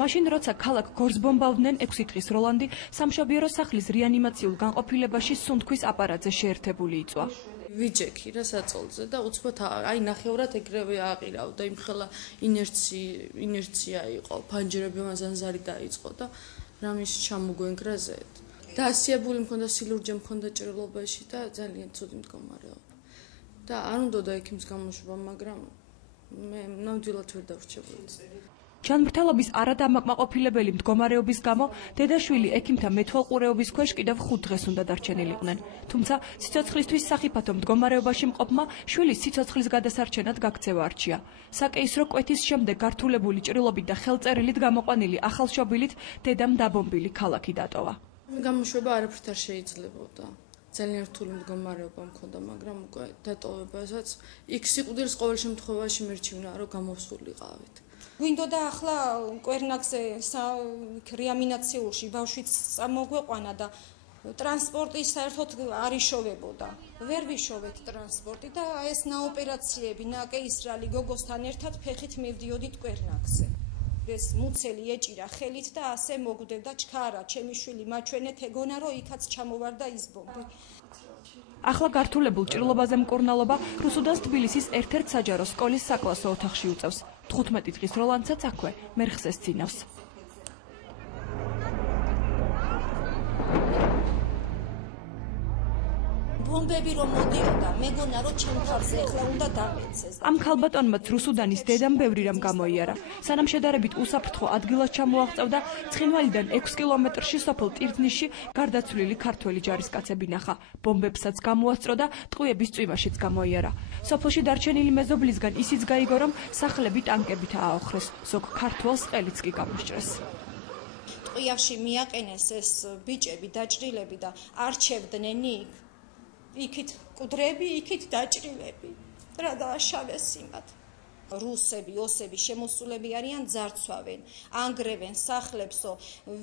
მაშინ როცა ქალაქ გორს ბომბავდნენ 6 დღის როლანდი სამშობიარო სახლის რეანიმაციულ განყოფილებაში სუნთქვის აპარატზე შეერთებული იწვა. ვიჯექი რა საწოლზე და უცბად აი ნახევრად ეგრევე აყირავდა, იმხელა ინერცია იყო, ფანჯრები მაზანზარი დაიწყო და რამის ჩამოგვენგრაზე. დაასიებული მქონდა სილურჯე მქონდა ჭრილობაში და ძალიან ცუდი მდგომარეობა. და არ უნდოდა ექიმის გამოშვება, მაგრამ მე ნამდვილად ვერ დავრჩებოდი. ჩანმრთელობის არადამაკმაყოფილებელი მდგომარეობის გამო დედაშვილი ექიმთა მეთვალყურეობის ქვეშ კიდევ 5 დღეს უნდა დარჩენილიყვნენ. თუმცა სიცოცხლისთვის სახიფათო მდგომარეობაში მყოფმა შვილის სიცოცხლის გადასარჩენად გაქცევა არჩია. საკეისრო კვეთის შემდეგ გართულებული ჭრილობით და ხელწერილით გამოყვანილი ახალშობილით დედამ დაბომბილი ქალაქი დატოვა. გამოშვება არაფრით არ შეიძლებოდა. ძალიან რთული მდგომარეობა მქონდა, მაგრამ უკვე დატოვებასაც იქ სიკვდილს ყოველ შემთხვევაში მერჩივნა, რომ გამოსულიყავით. გვინდოდა ახლა კვერნაკზე რეანიმაციულში ბავშვიც წამოგვეყვანა და ტრანსპორტი საერთოდ არ იშოვებოდა. ვერ ვიშოვეთ ტრანსპორტი და ეს ნაოპერაციები, ნაკეისრალი გოგოსთან ერთად ფეხით მივდიოდით კვერნაკზე. ეს მუცელი ეჭირა ხელით და ასე მოგვდევდა ჩქარა, ჩემი შვილი მაჩვენეთ ეგონა რომ იქაც ჩამოვარდა ის ბომბი. ახლა გართულებულ ჭრილობაზე მკურნალობა რუსუდანს თბილისის ერთ-ერთ საჯარო სკოლის საკლასო ოთახში უწევს. 15 დღის როლანდსაც აქვე მერხსეს წინავს. ბომბები რომ მოდიოდა, მეგონა რომ ჩემ თავზე ახლა უნდა დამეცეს. ამ ქალბატონმაც რუსუდანის დედამ ბევრი რამ გამოიარა. სანამ შედარებით უსაფრთხო ადგილას ჩამოაღწევდა, ცხინვალიდან 6 კილომეტრში სოფელ ტირთნიშში გარდაცვლილი ქართველი ჯარისკაცები ნახა. ბომბებსაც გამოასწრო და ტყვიების წვიმაშიც გამოიარა. სოფელში დარჩენილი მეზობლისგან ისიც გაიგო, რომ სახლები ტანკებით ააოხრეს. ზოგ ქართველს ყელიც კი გამოსჭრეს. ტყვიაში მიაყენეს ეს ბიჭები დაჭრილები და არჩევდნენ იქით კუდრები, იქით დაჭრილები. რა დააშავეს იმათ. რუსები, ოსები შემოსულები არიან, ძარცვავენ, ანგრევენ სახლებსო,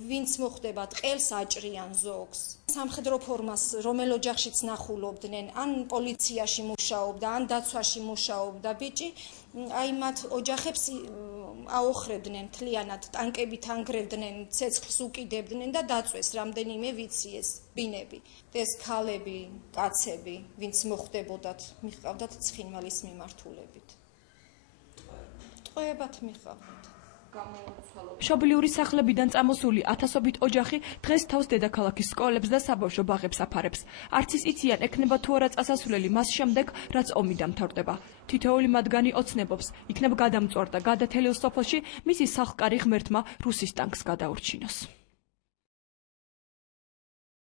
ვინც მოხდება ტყელს აჭრიან ზოგს. სამხედრო ფორმას რომელ ოჯახშიც ნახულობდნენ, ან პოლიციაში მუშაობდა, ან დაცვაში მუშაობდა ბიჭი, აი მათ ოჯახებს აოხრებდნენ მთლიანად, ტანკებით ანგრევდნენ, ცეცხლს უკიდებდნენ და დაწვეს რამდენიმე ვიციეს ბინები. ეს ქალები, კაცები, ვინც მოხდებოდათ, მიჰყავდათ ცხინვალის მიმართულებით. ტყვეებად მიჰყავდათ. მშობლიური სახლებიდან წამოსული ათასობით ოჯახი დღეს თავს დედაქალაქის სკოლებს და საბავშვო ბაღებს აფარებს. არც ის იციან ექნება თუ არა წასასვლელი მას შემდეგ, რაც ომი დამთავრდება. თითოეული მათგანი ოცნებობს, იქნებ გადამწვარ და გადათელილ სოფელში მისი სახლკარი ღმერთმა რუსის ტანკს გადაურჩინოს.